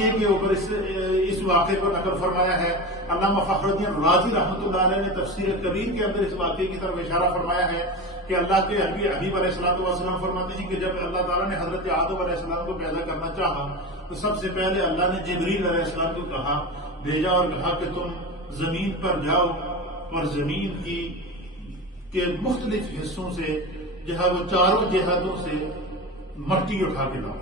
حاشیے کے اوپر اس واقعے کو نقل فرمایا ہے. علامہ فخر الدین رازی رحمۃ اللہ علیہ نے تفسیر کبیر کے اندر اس واقعے کی طرف اشارہ فرمایا ہے کہ اللہ کے حبیب علیہ الصلوۃ والسلام فرماتے ہیں کہ جب اللہ تعالیٰ نے حضرت آدم علیہ السلام کو پیدا کرنا چاہا تو سب سے پہلے اللہ نے جبریل علیہ السلام کو بھیجا اور کہا کہ تم زمین پر جاؤ اور زمین کے مختلف حصوں سے جہاں وہ چاروں جہادوں سے مٹی اٹھا کے لاؤ.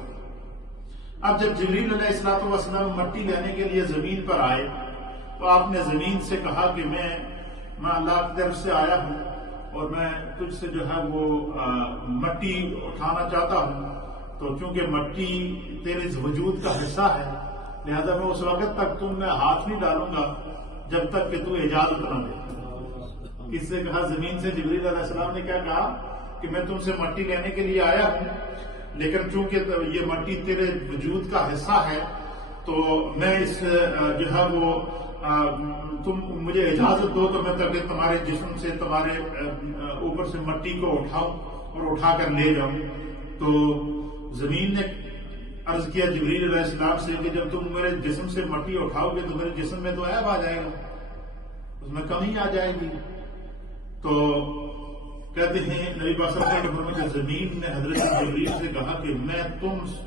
اب جب جبریل علیہ الصلوۃ والسلام مٹی لینے کے لیے زمین پر آئے تو آپ نے زمین سے کہا کہ میں اللہ کی طرف سے آیا ہوں اور میں تجھ سے جو ہے وہ مٹی اٹھانا چاہتا ہوں. تو چونکہ مٹی تیرے وجود کا حصہ ہے لہذا میں اس وقت تک تم میں ہاتھ نہیں ڈالوں گا جب تک کہ تو اجازت نہ دے. کس سے کہا؟ زمین سے. جبریل علیہ السلام نے کیا کہا کہ میں تم سے مٹی لینے کے لیے آیا ہوں لیکن چونکہ یہ مٹی تیرے وجود کا حصہ ہے تو میں اس جو ہے وہ تم مجھے اجازت دو تو میں تاکہ تمہارے جسم سے تمہارے اوپر سے مٹی کو اٹھاؤں اور اٹھا کر لے جاؤں. تو زمین نے عرض کیا جبریل علیہ السلام سے کہ جب تم میرے جسم سے مٹی اٹھاؤ گے تو میرے جسم میں تو عیب آ جائے گا, اس میں کمی آ جائے گی. تو کہتے ہیں نبی پاک صلی اللہ علیہ وسلم کہ زمین نے حضرت جبریل سے کہا کہ میں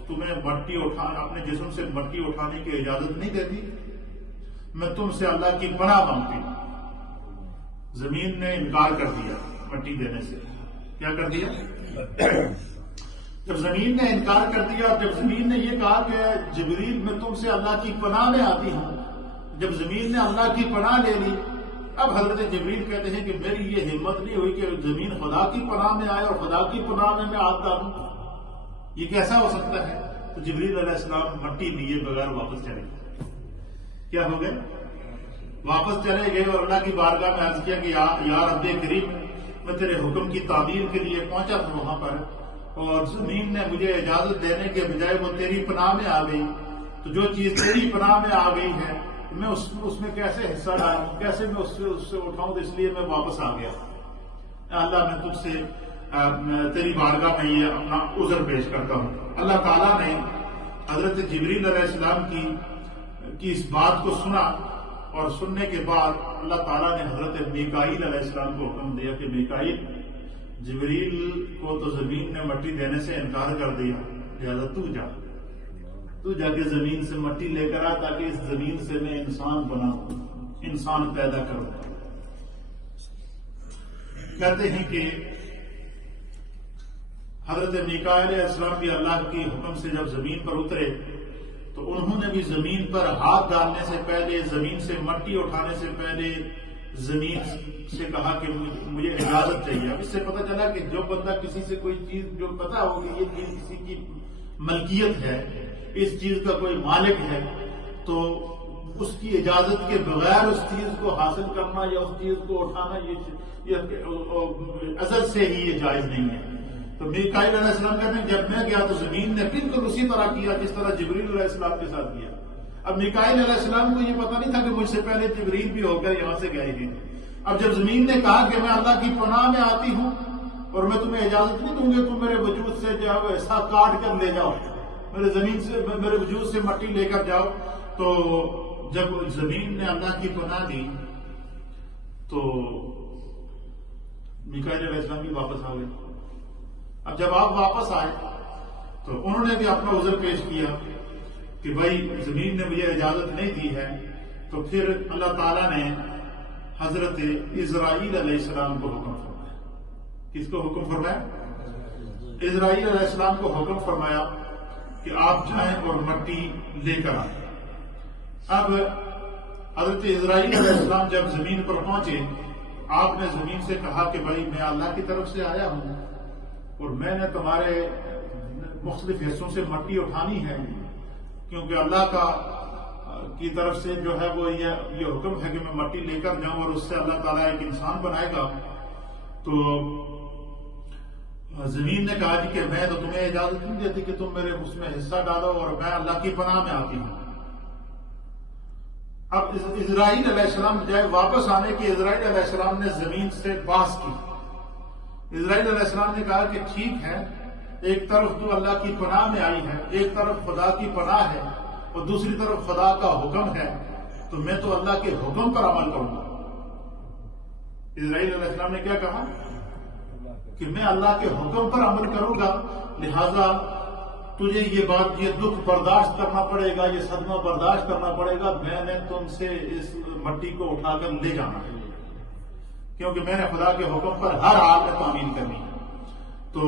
تمہیں مٹی اپنے جسم سے مٹی اٹھانے کی اجازت نہیں دیتی, میں تم سے اللہ کی پناہ مانگتی ہوں. زمین نے انکار کر دیا مٹی دینے سے. کیا کر دیا؟ جب زمین نے انکار کر دیا, جب زمین نے یہ کہا کہ جبریل میں تم سے اللہ کی پناہ میں آتی ہوں, جب زمین نے اللہ کی پناہ لے لی اب حضرت جبریل کہتے ہیں کہ میری یہ ہمت نہیں ہوئی کہ زمین خدا کی پناہ میں آئے اور خدا کی پناہ میں ہاتھ ڈالوں, یہ کیسا ہو سکتا ہے؟ تو جبریل علیہ السلام مٹی لیے بغیر واپس چلے گئے. کیا ہو گئے؟ واپس چلے گئے اور اللہ کی بارگاہ میں عرض کیا کہ یا رب کریم میں تیرے حکم کی تعبیر کے لیے پہنچا تھا وہاں پر اور زمین نے مجھے اجازت دینے کے بجائے وہ تیری پناہ میں آ گئی, تو جو چیز تیری پناہ میں آ گئی ہے میں اس میں کیسے حصہ ڈالوں, کیسے میں اس سے اٹھاؤں, اس لیے میں واپس آ گیا. اللہ میں تجھ سے تیری بارگاہ میں یہ اپنا عذر پیش کرتا ہوں. اللہ تعالیٰ نے حضرت جبریل علیہ السلام کی اس بات کو سنا اور سننے کے بعد اللہ تعالیٰ نے حضرت میکائیل علیہ السلام کو حکم دیا کہ میکائیل جبریل کو تو زمین نے مٹی دینے سے انکار کر دیا لہذا تو جا کے زمین سے مٹی لے کر آ تاکہ اس زمین سے میں انسان بناؤں, انسان پیدا کروں. کہتے ہیں کہ حضرت میکائیل علیہ السلام بھی اللہ کی حکم سے جب زمین پر اترے تو انہوں نے بھی زمین پر ہاتھ ڈالنے سے پہلے, زمین سے مٹی اٹھانے سے پہلے زمین سے کہا کہ مجھے اجازت چاہیے. اب اس سے پتہ چلا کہ جو بندہ کسی سے کوئی چیز جو پتا ہوگی یہ چیز کسی کی ملکیت ہے, اس چیز کا کوئی مالک ہے, تو اس کی اجازت کے بغیر اس چیز کو حاصل کرنا یا اس چیز کو اٹھانا یہ ازل سے ہی یہ جائز نہیں ہے. تو میکائیل علیہ السلام کہتے ہیں جب میں گیا تو زمین نے بالکل اسی طرح کیا جس طرح جبریل علیہ السلام کے ساتھ کیا. اب میکائیل علیہ السلام کو یہ پتا نہیں تھا کہ مجھ سے پہلے جبریل بھی ہو کر یہاں سے گئے ہیں. اب جب زمین نے کہا کہ میں اللہ کی پناہ میں آتی ہوں اور میں تمہیں اجازت نہیں دوں گی تم میرے وجود سے جو ہے ایسا کاٹ کر لے جاؤ, میرے زمین سے میرے وجود سے مٹی لے کر جاؤ, تو جب زمین نے اللہ کی پناہ دی تو میکائیل علیہ السلام بھی واپس آ گئے. اب جب آپ واپس آئے تو انہوں نے بھی اپنا عذر پیش کیا کہ بھائی زمین نے مجھے اجازت نہیں دی ہے. تو پھر اللہ تعالیٰ نے حضرت اسرائیل علیہ السلام کو حکم فرمایا. کس کو حکم فرمایا؟ اسرائیل علیہ السلام کو حکم فرمایا کہ آپ جائیں اور مٹی لے کر آئیں. اب حضرت اسرائیل علیہ السلام جب زمین پر پہنچے آپ نے زمین سے کہا کہ بھائی میں اللہ کی طرف سے آیا ہوں اور میں نے تمہارے مختلف حصوں سے مٹی اٹھانی ہے کیونکہ اللہ کی طرف سے جو ہے وہ یہ حکم ہے کہ میں مٹی لے کر جاؤں اور اس سے اللہ تعالیٰ ایک انسان بنائے گا. تو زمین نے کہا کہ میں تو تمہیں اجازت نہیں دیتی کہ تم میرے اس میں حصہ ڈالو اور میں اللہ کی پناہ میں آتی ہوں. اب اسرائیل علیہ السلام جائے واپس آنے کی اسرائیل علیہ السلام نے زمین سے بحث کی. اسرائیل علیہ السلام نے کہا کہ ٹھیک ہے ایک طرف تو اللہ کی پناہ میں آئی ہے, ایک طرف خدا کی پناہ ہے, اور دوسری طرف خدا کا حکم ہے تو میں تو اللہ کے حکم پر عمل کروں گا۔ اسرائیل علیہ السلام نے کیا کہا کہ میں اللہ کے حکم پر عمل کروں گا، لہذا تجھے یہ دکھ برداشت کرنا پڑے گا، یہ صدمہ برداشت کرنا پڑے گا، میں نے تم سے اس مٹی کو اٹھا کر لے جانا ہے، کیونکہ میں نے خدا کے حکم پر ہر حال میں تعمیل کرنی ہے۔ تو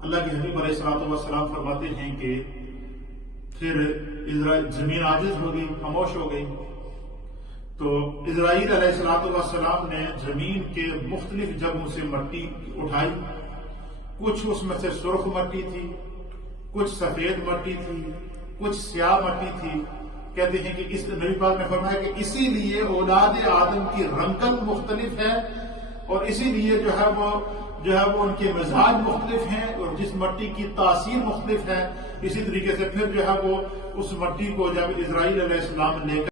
اللہ کے حبیب علیہ الصلوۃ والسلام فرماتے ہیں کہ پھر زمین عاجز ہو گئی، خاموش ہو گئی، تو اسرائیل علیہ الصلوۃ والسلام نے زمین کے مختلف جگہوں سے مٹی اٹھائی، کچھ اس میں سے سرخ مٹی تھی، کچھ سفید مٹی تھی، کچھ سیاہ مٹی تھی۔ کہتے ہیں کہ اس نبی پاک نے فرمایا کہ اسی لیے اولاد آدم کی رنگت مختلف ہے، اور اسی لیے جو ہے وہ ان کے مزاج مختلف ہیں، اور جس مٹی کی تاثیر مختلف ہے، اسی طریقے سے پھر جو ہے وہ اس مٹی کو جب اسرائیل علیہ السلام لے کر